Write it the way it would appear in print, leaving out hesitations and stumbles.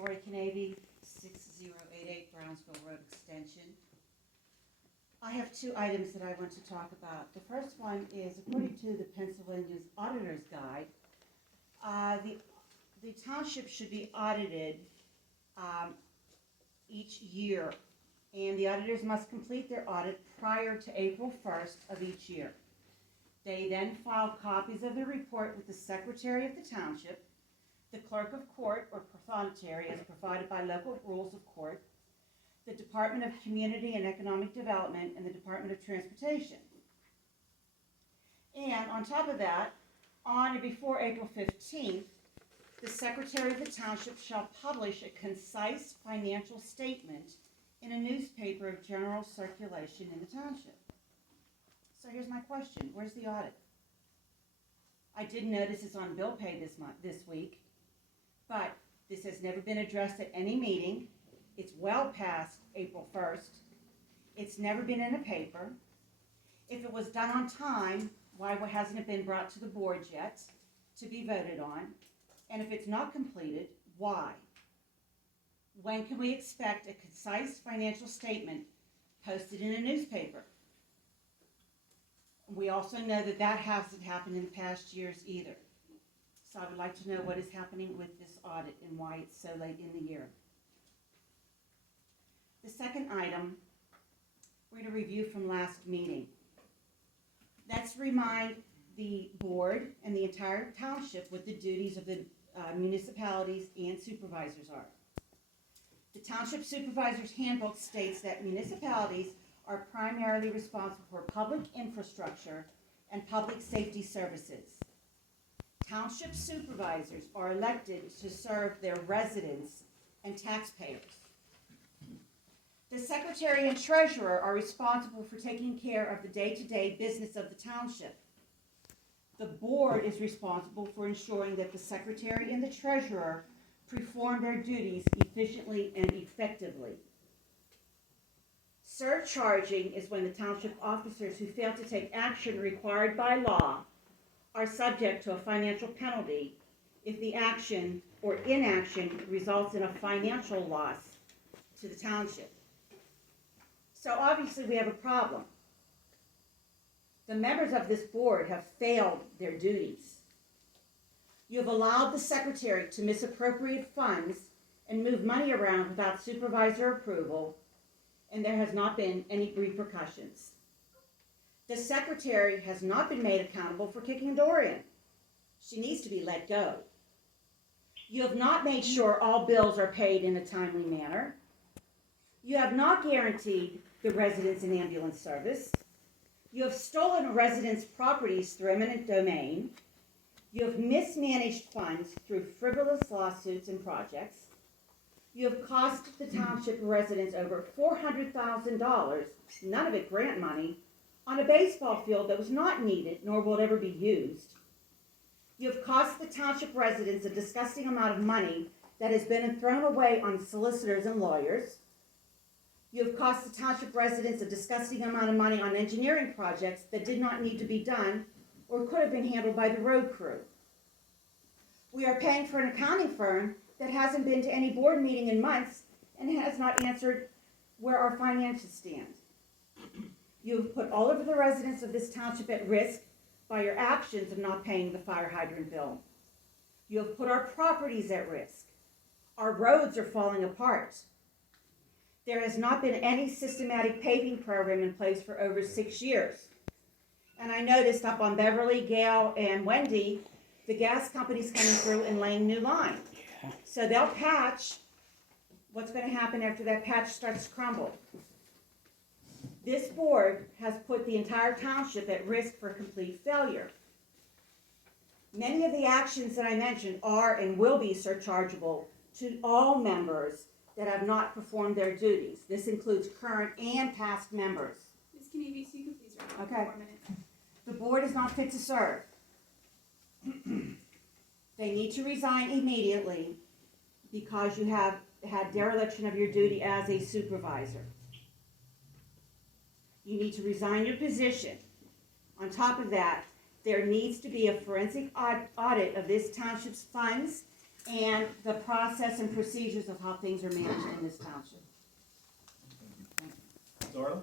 Tori Canavy, 6088 Brownsville Road Extension. I have two items that I want to talk about. The first one is, according to the Pennsylvania's Auditor's Guide, the township should be audited each year, and the auditors must complete their audit prior to April 1st of each year. They then file copies of the report with the Secretary of the Township, the Clerk of Court or Prothonotary as provided by local rules of court, the Department of Community and Economic Development, and the Department of Transportation. And on top of that, on or before April 15th, the Secretary of the Township shall publish a concise financial statement in a newspaper of general circulation in the township. So here's my question, where's the audit? I did notice it's on bill pay this week, but this has never been addressed at any meeting. It's well past April 1st. It's never been in a paper. If it was done on time, why hasn't it been brought to the board yet to be voted on? And if it's not completed, why? When can we expect a concise financial statement posted in a newspaper? We also know that that hasn't happened in past years either. So I would like to know what is happening with this audit and why it's so late in the year. The second item, we're going to review from last meeting. Let's remind the board and the entire township what the duties of the municipalities and supervisors are. The Township Supervisor's Handbook states that municipalities are primarily responsible for public infrastructure and public safety services. Township supervisors are elected to serve their residents and taxpayers. The Secretary and Treasurer are responsible for taking care of the day-to-day business of the township. The board is responsible for ensuring that the Secretary and the Treasurer perform their duties efficiently and effectively. Surcharging is when the township officers who fail to take action required by law are subject to a financial penalty if the action or inaction results in a financial loss to the township. So obviously we have a problem. The members of this board have failed their duties. You have allowed the Secretary to misappropriate funds and move money around without supervisor approval, and there has not been any repercussions. The Secretary has not been made accountable for kicking a door in. She needs to be let go. You have not made sure all bills are paid in a timely manner. You have not guaranteed the residents an ambulance service. You have stolen a resident's properties through eminent domain. You have mismanaged funds through frivolous lawsuits and projects. You have cost the township residents over $400,000, none of it grant money, on a baseball field that was not needed nor will it ever be used. You have cost the township residents a disgusting amount of money that has been thrown away on solicitors and lawyers. You have cost the township residents a disgusting amount of money on engineering projects that did not need to be done or could have been handled by the road crew. We are paying for an accounting firm that hasn't been to any board meeting in months and has not answered where our finances stand. You have put all of the residents of this township at risk by your actions of not paying the fire hydrant bill. You have put our properties at risk. Our roads are falling apart. There has not been any systematic paving program in place for over 6 years. And I noticed up on Beverly, Gale, and Wendy, the gas company's coming through and laying new line. So they'll patch. What's going to happen after that patch starts to crumble? This board has put the entire township at risk for complete failure. Many of the actions that I mentioned are and will be surchargeable to all members that have not performed their duties. This includes current and past members. Ms. Canavy, so you can please wrap up Okay. in 4 minutes. The board is not fit to serve. They need to resign immediately because you have had dereliction of your duty as a supervisor. You need to resign your position. On top of that, there needs to be a forensic audit of this township's funds and the process and procedures of how things are managed in this township. Ms. Orland?